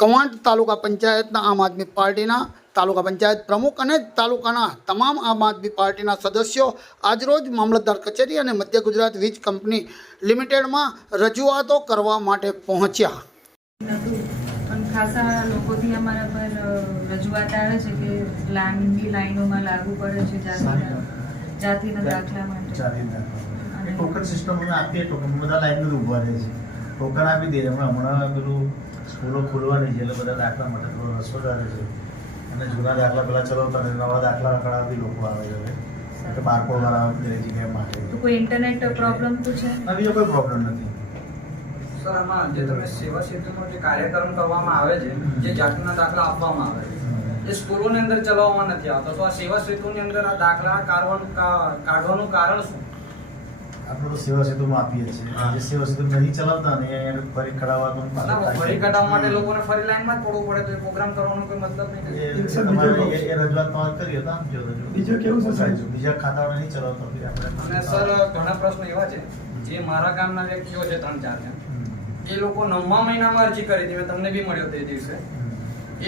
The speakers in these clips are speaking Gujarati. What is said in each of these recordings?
કવાંટ તાલુકા પંચાયતના આમ આદમી પાર્ટીના તાલુકા પંચાયત પ્રમુખ અને તાલુકાના તમામ આમ આદમી પાર્ટીના સદસ્યો આજરોજ મામલતદાર કચેરી અને મધ્ય ગુજરાત વીજ કંપની લિમિટેડમાં રજૂઆતો કરવા માટે પહોંચ્યા. પણ ખાસા લોકોથી અમારા પર રજૂઆત આવે છે કે લાંબી લાઈનોમાં લાગુ પડે છે જાતિના દાખલા માટે. ટોકન સિસ્ટમ અમે આપીએ, ટોકન બધા લાઈન ઊભા રહે છે, ટોકન આપી દઈએ. હમણાં પેલું સ્કૂલો ખોલવાની છે એટલે બધા દાખલા માટે થોડો રસ્તો ચાલે છે અને જૂના દાખલા પેલા ચલાવતા ને નવા દાખલા કઢાવતી લોકો આવે છે હવે બારકોડ વાળા દરેક જગ્યાએ માટે. તો કોઈ ઇન્ટરનેટ પ્રોબ્લેમ તો છે? બીજો કોઈ પ્રોબ્લેમ નથી સર. આમાં જે તમે સેવા સેતુનો જે કાર્યક્રમ કરવામાં આવે છે, જે જાતિના દાખલા આપવામાં આવે છે, એ સ્કૂલોની અંદર ચલાવવામાં નથી આવતો. તો આ સેવા સેતુની અંદર આ દાખલા કાઢવાનું કારણ શું? આપણે તો સેવા સેતુમાં આપીએ છીએ. જે સેવા સેતુ નહીં ચલાવતા ને એને ફરી કઢાવવાનું ફરી કઢાવવા માટે લોકોને ફરી લાઈનમાં જ પડવું પડે, તો એ પ્રોગ્રામ કરવાનો કોઈ મતલબ નહીં. એ રજૂઆત તમારે કરી હતા. બીજું કેવું છે સાહેબ? બીજા ખાતાવાળા નહીં ચલાવતા આપણે. અને સર, ઘણા પ્રશ્નો એવા છે જે મારા ગામના વ્યક્તિઓ છે 3-4 જણ, એ લોકો 9મા મહિનામાં અરજી કરી હતી. મેં તમને બી મળ્યો તે દિવસે.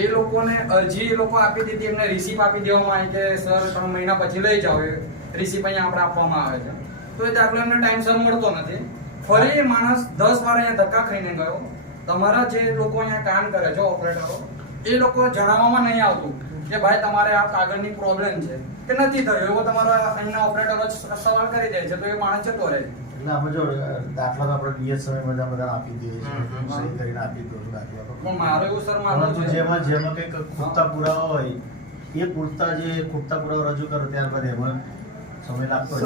એ લોકોને અરજી એ લોકો આપી દીધી, એમને રિસીપ આપી દેવામાં આવી કે સર 3 મહિના પછી લઈ જાઓ. એ રિસીપ અહીંયા આપણે આપવામાં આવે છે, તો એ દાખલો એમને ટાઈમસર મળતો નથી. ફરી એ માણસ 10 વાર અહીંયા ધક્કા ખાઈને ગયો. તમારા જે લોકો અહીંયા કામ કરે છે, ઓપરેટરો, એ લોકો જણાવવામાં નહીં આવતું કે ભાઈ તમારે આ કાગળની પ્રોબ્લેમ છે કે નથી થયો. એવો તમારા અહીંના ઓપરેટરો જ સવાલ કરી દે છે, તો એ માણસ જતો રહે છે. એટલે આપણે જો દાખલા તો આપણે નિયત સમયમાં બધા આપી દઈએ છીએ, સહી કરીને આપી દઉં દાખલા. પણ મારું એવું સર માનવું છે, જેમાં કંઈક ખૂટતા પુરાવા હોય એ પૂરતા જે ખૂટતા પુરાવા રજૂ કરો ત્યારબાદ એમાં સમય લાગતો હોય.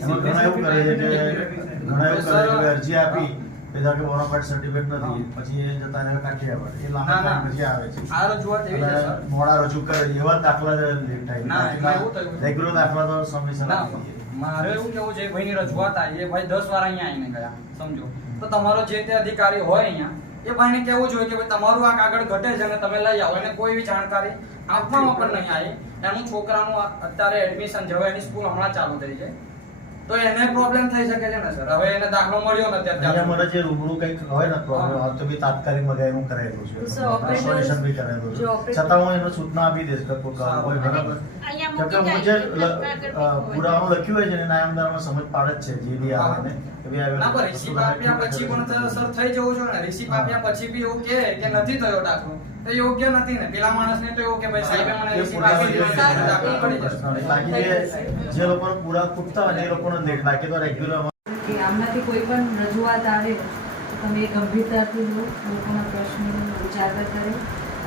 એમાં ઘણા એવું કરે છે કે અરજી આપી પેલા કે બોનાફાઇડ સર્ટિફિકેટ નથી, પછી એ જતા એને કાઢી આવે, એ લાંબા ટાઈમ પછી આવે છે. આ રજૂઆત એવી છે સર, મોડા રજૂ કરે એવા દાખલા લેટ થાય. રેગ્યુલર દાખલા તો સમયસર આપી દઈએ. મારે એવું કેવું છે, ભાઈની રજૂઆત આવી, એ ભાઈ 10 વાર અહીંયા આવીને ગયા, સમજો. તો તમારો જે તે અધિકારી હોય અહીંયા, એ ભાઈને કેવું જોઈએ કે ભાઈ તમારું આ કાગળ ઘટે છે અને તમે લઈ આવો. એને કોઈ એવી જાણકારી આપવામાં પણ નહીં આવી. એનું છોકરાનું અત્યારે એડમિશન જવે, એની સ્કૂલ હમણાં ચાલુ થઈ છે, તો એને પ્રોબ્લેમ થઈ શકે છે ને સર. હવે એને દાખલો મળ્યો નથી અત્યારે. અમારે જે રૂબરૂ કંઈક હોય ને પ્રોબ્લેમ હોય તો બી તાત્કાલિક મગાવીનું કરાયેલું છે, સોલ્યુશન બી કરાયેલું છે. છતાં હું એને સૂચના આપી દઈશ કે કોઈ બરાબર, કેમ કે હું જે પુરાવાનું લખ્યું હોય છે ને નામદારમાં સમજ પાડે જ છે જે બી આવે ને. ના, પણ રિસીપ આપ્યા પછી પણ સર થઈ જવું જોઈએ ને. રિસીપ આપ્યા પછી બી એવું કે નથી થયો દાખલો, તો યોગ્ય નથી ને. પેલા માણસને તો એવું કે ભાઈ સાહેબે મને રિસીપ આપી દીધી, દાખલો પડી જશે. બાકી જે લોકોને પૂરા ખૂટતા હોય ને એ લોકોને લેટ, બાકી તો રેગ્યુલર કે આમનાથી કોઈ પણ રજૂઆત આવે તો તમે એ ગંભીરતાથી લો, લોકોના પ્રશ્નોનો ઉજાગર કરો.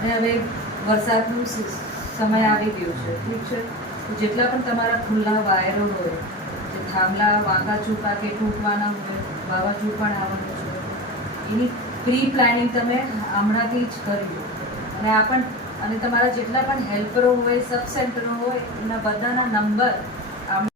અને હવે વરસાદનું સમય આવી ગયો છે, ઠીક છે, તો જેટલા પણ તમારા ખુલ્લા વાયરો હોય, જે થાંભલા વાંકા ચૂકા કે તૂટવાના હોય, વાવાઝોડું પણ આવવાનું છે, એની પ્રી પ્લાનિંગ તમે હમણાંથી જ કરી લો. અને તમારા જેટલા પણ હેલ્પરો હોય, સબ સેન્ટરો હોય, એના બધાના નંબર